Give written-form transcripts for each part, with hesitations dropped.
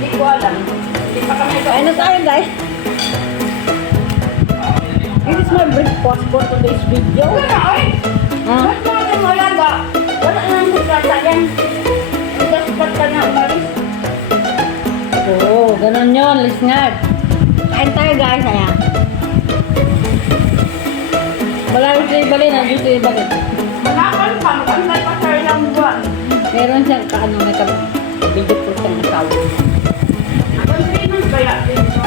Hindi ko alam. Hindi pa kami Kain na tayo guys. This is my breakfast for today's video. Wala ay! Ah. Ba't naman wala ba? Wala nang kutsata yan. Ang daspat ka na umalis. Oo, ganun yun, listeners. Kain tayo guys, ayan. Wala yung tribali, nandito yung balik. Manakal pa, magantay pa sa ilang buwan. Meron siyang kaano, may video po siyang asawa. Hanggang 3 months kaya dito.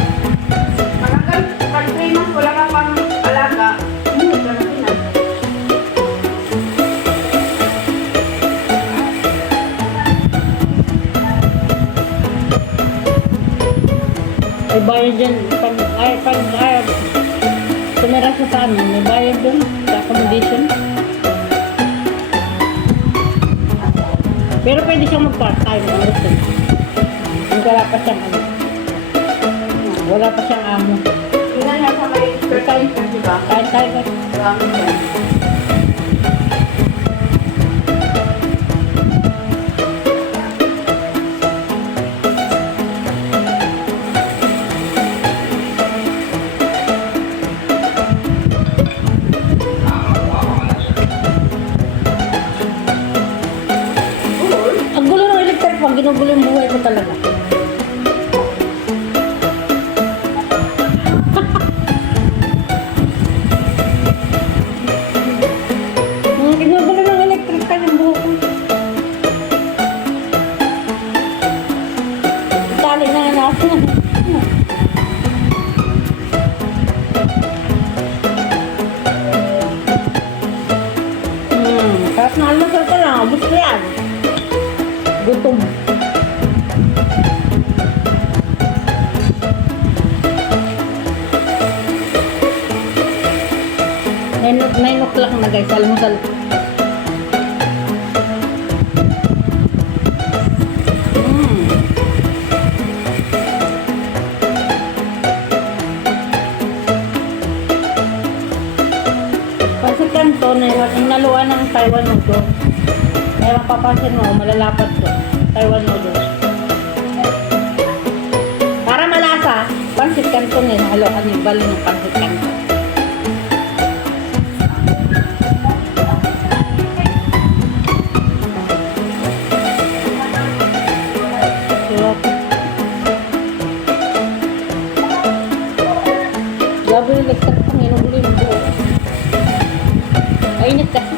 Hanggang 3 months wala ka pang alaga. Hindi ka na pinan. May bayad dyan, pag tumira siya sa amin, may bayad dun sa accommodation. Pero pwede siyang mag-part-time, ano gusto. Wala pa siyang ano. Wala pa siyang amo. Tingnan nga sa may fertilizer, di ba? Kain tayo guys. Marami yan. Ang gulo ng electric pag ginugulo yung buhay ko talaga. Ginugulo ng electric pag yung buhay ko. Tali na nga natin. Kahit na almasal ka lang, abos ko yan. Gutom. 9 o'clock na guys, almusal. Kasi kanto na yung naluan ng Taiwan noodles. Kaya mapapansin mo, malalapat ko. Taiwan noodles. Para malasa, pansit canton eh. Haluan yung bali ng pansit canton. Grabe yung electric pang inugulo yung buo. Ainit kasi.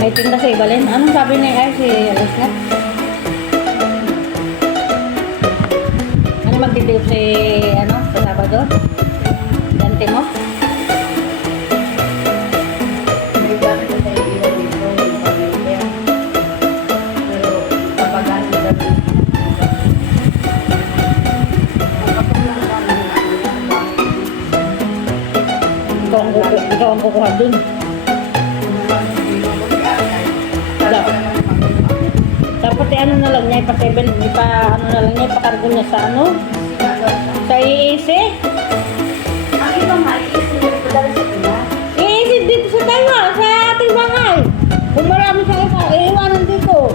May tinda sa Ibalin. Anong sabi ni si Listeners? Ano magtitip si sa Sabado? Dante mo? May gamit na tayo iwan dito, yung pamilya. Pero, kapagan mo dami. Nakapulang ka na Ikaw ang kukuha dun. Dapat ano na lang niya, ano na lang niya, ipakargo niya sa sa IEC. Ang ibang maiisip na ipadala sa kanya. IEC dito sa Taiwan, sa ating bahay. Kung marami sa isa, iiwanan dito.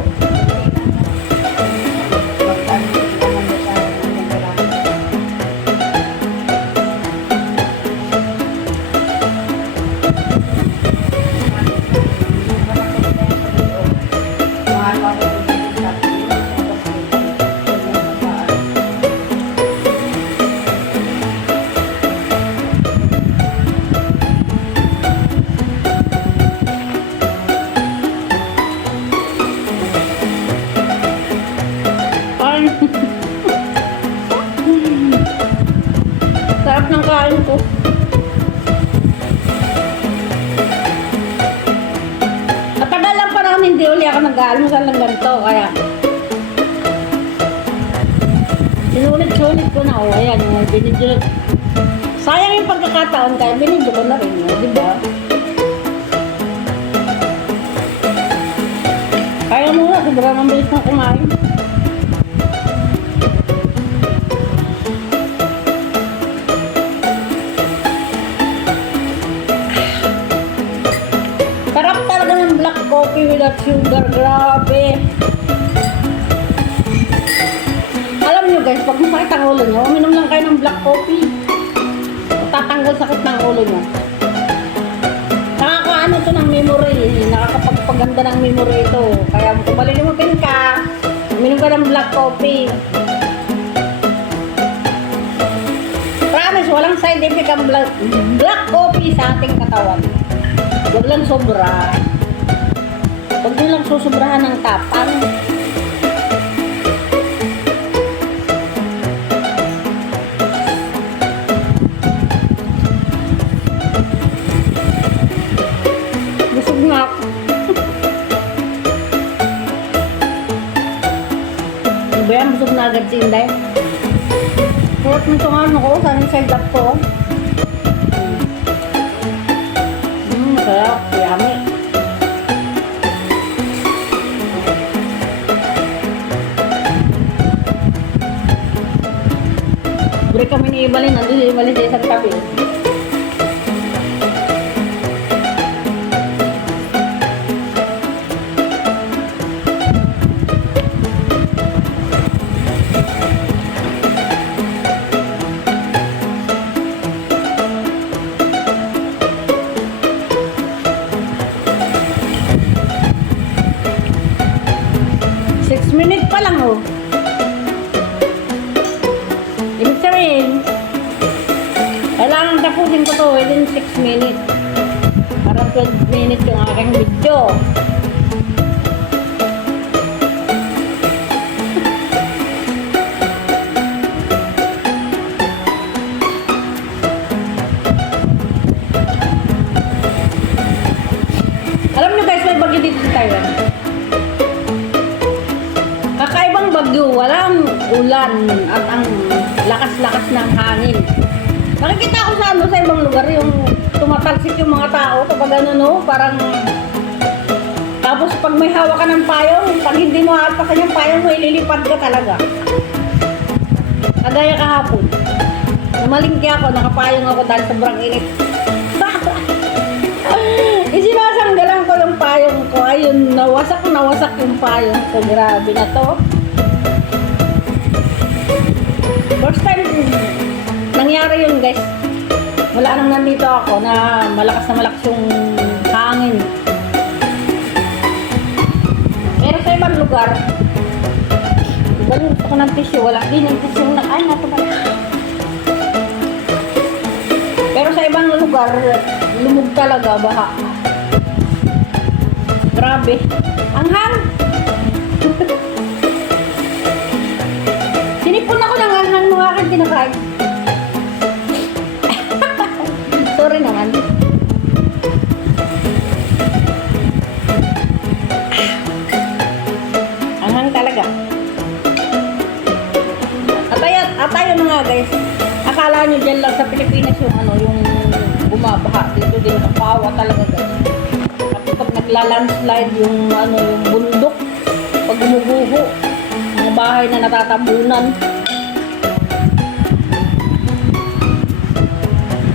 Sarap ng kain ko. Matagal lang pa naman hindi uli ako nag-aalmusal ng ganito. Kaya sinulit-sulit ko na. O ayan, binidyo. Sayang yung pagkakataon kaya binidyo ko na rin. Di ba? Kaya muna, sobrang ang bilis na kumain. sugar, grabe. Alam nyo guys, pag masakit ang ulo nyo, uminom lang kayo ng black coffee. Tatanggal sakit ng ulo nyo. Nakakaano to ng memory, nakakapagpaganda ng memory ito. Kaya kung malilimutin ka, uminom ka ng black coffee. Promise, walang side effect ang black coffee sa ating katawan. Huwag lang sobra. Huwag nyo lang susobrahan ng tapang. Busog na ako. Ano ba yan? Busog na agad si Inday. Sarap nito nga ano ko. Saan yung side up ko? Sarap. Yummy. Break kami ni Ibalin. Nandun si Ibalin sa isang tabi. Minute pa lang oh. Ibig sabihin, kailangan tapusin ko to within 6 minutes. Parang 12 minutes yung aking video. Alam nyo guys, may bagyo dito sa Taiwan. Kakaibang bagyo, walang ulan at ang lakas-lakas ng hangin. Nakikita ko sa sa ibang lugar yung tumatalsik yung mga tao kapag ano no, parang tapos pag may hawak ka ng payong, pag hindi mo hapakan yung payong mo, ililipad ka talaga. Kagaya kahapon. Namalingki ako, nakapayong ako dahil sobrang init. Isinasanggalan ko yung payong ko. Ayun, nawasak yung payong ko. Grabe na to. First time nangyari yun guys. Wala nang nandito ako na malakas yung hangin. Pero sa ibang lugar, gusto ko ng tissue. Wala din yung tissue na, ay nato ba? Pero sa ibang lugar, lumog talaga, baha. Grabe. Ang hang! Sinipon ako ng hang mga aking kinakain. Sorry naman. Ang hang talaga. Atayo na nga guys. Akala nyo dyan lang sa Pilipinas yung ano, yung bumabaha. Dito din kapawa talaga guys. Pag nagla-landslide yung ano, yung bundok, pag gumuguho, mga bahay na natatabunan.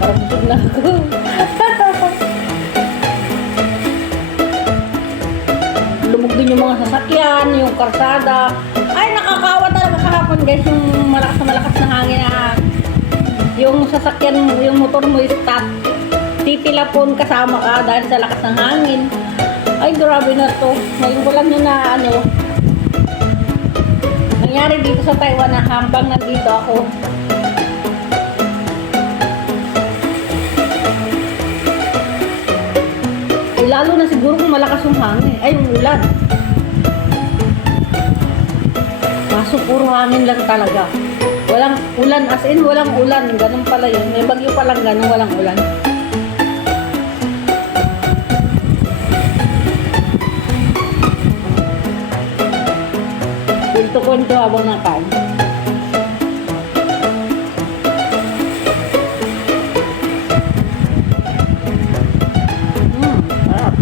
Parang busog na ako. Lumog din yung mga sasakyan, yung karsada. Ay, nakakawa talaga kahapon guys, yung malakas na hangin na yung sasakyan, yung motor mo stop. Titilapon kasama ka dahil sa lakas ng hangin. Ay, grabe na to. Ngayon ko lang yun na ano. Nangyari dito sa Taiwan na hambang nandito ako. Ay, lalo na siguro kung malakas yung hangin. Ay, yung ulan. Kaso puro hangin lang talaga. Walang ulan. As in, walang ulan. Ganun pala yun. May bagyo palang ganun, walang ulan. Kwento habang nakain. Sarap.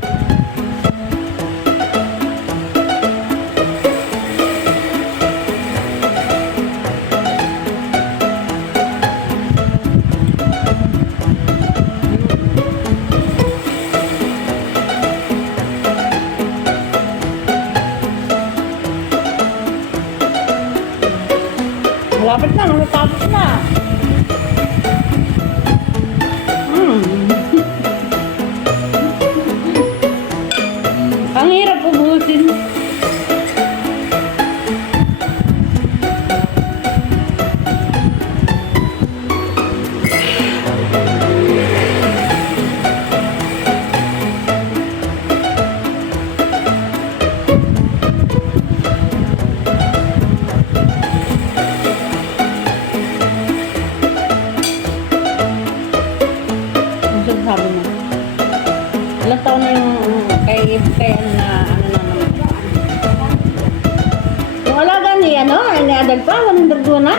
Malapit na, matatapos na. Hmm. Ang hirap ubusin. Ang sinasabi mo. Ilang taon na yung kay ano na naman. Yung alaga ni ano, ni Adal pa, 102 na.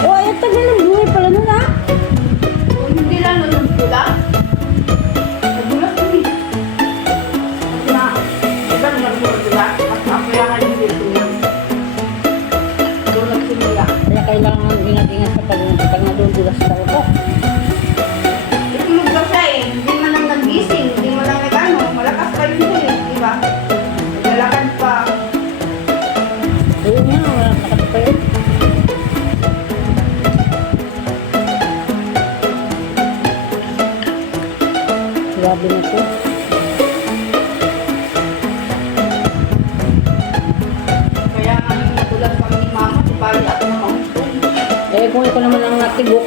Oh, ay tagal ng buhay pala nun ha. Kung hindi lang nung pula, nagulat ko eh. Kasi na, iba na nagpula, at ako yung hindi dito niya. Doon nagsimula. Kaya kailangan ingat-ingat sa pag nadudulas sa utak. Itulog ka siya eh, hindi man lang nagising, hindi man lang nag-ano, malakas pa yun eh, di ba? Naglalakad pa. Ayun nga, wala nakat pa yun. Grabe na to. Kaya nga yung nagulat kami ni Mama, di bali ako na mausong. Eh kung ikaw naman ang natibok,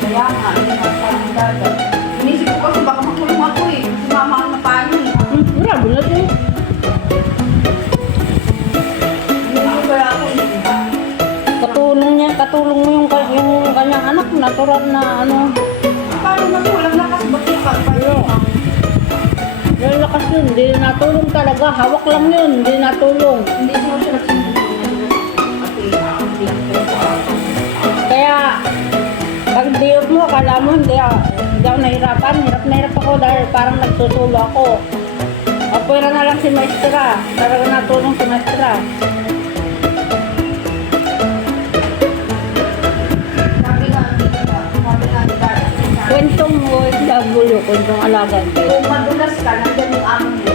Kaya nga, yun ang sabi ni Dada. Inisip ko kasi baka makulong ako eh, si Mama ang napano eh. grabe na to. Hindi ko kaya ako eh, di ba? Katulong mo yung kanyang anak, natural na ano. Paano naman walang lakas bakit Pero, yung lakas yun, hindi natulong talaga. Hawak lang yun, hindi natulong. Hindi ko siya nagsimulang. Kasi Kaya, pag diop mo, akala mo hindi ako nahirapan. Hirap na hirap ako dahil parang nagsusulo ako. Apura na lang si Maestra. Talaga natulong si Maestra. sabi nga ni Dada, Kwentong OFW, kwentong alaga. kung madulas ka, nandyan yung amo mo.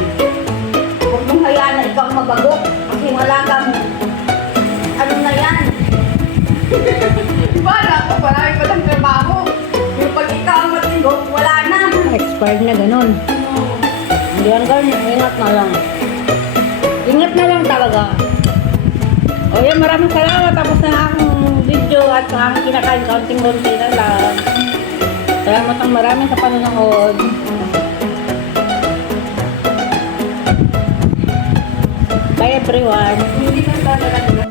Huwag mong hayaan na ikaw mabago. Kasi wala kang, ano na yan? Wala ko, marami pa ng trabaho. Yung pag ikaw ang matingog, wala na. Expired na ganun. Hindi yan ganyan, ingat na lang. Ingat na lang talaga. O yan, maraming salamat. Tapos na ang video at ang kinakain kaunting-unti na lang. Salamat ang marami sa panonood. Bye everyone. Hindi na talaga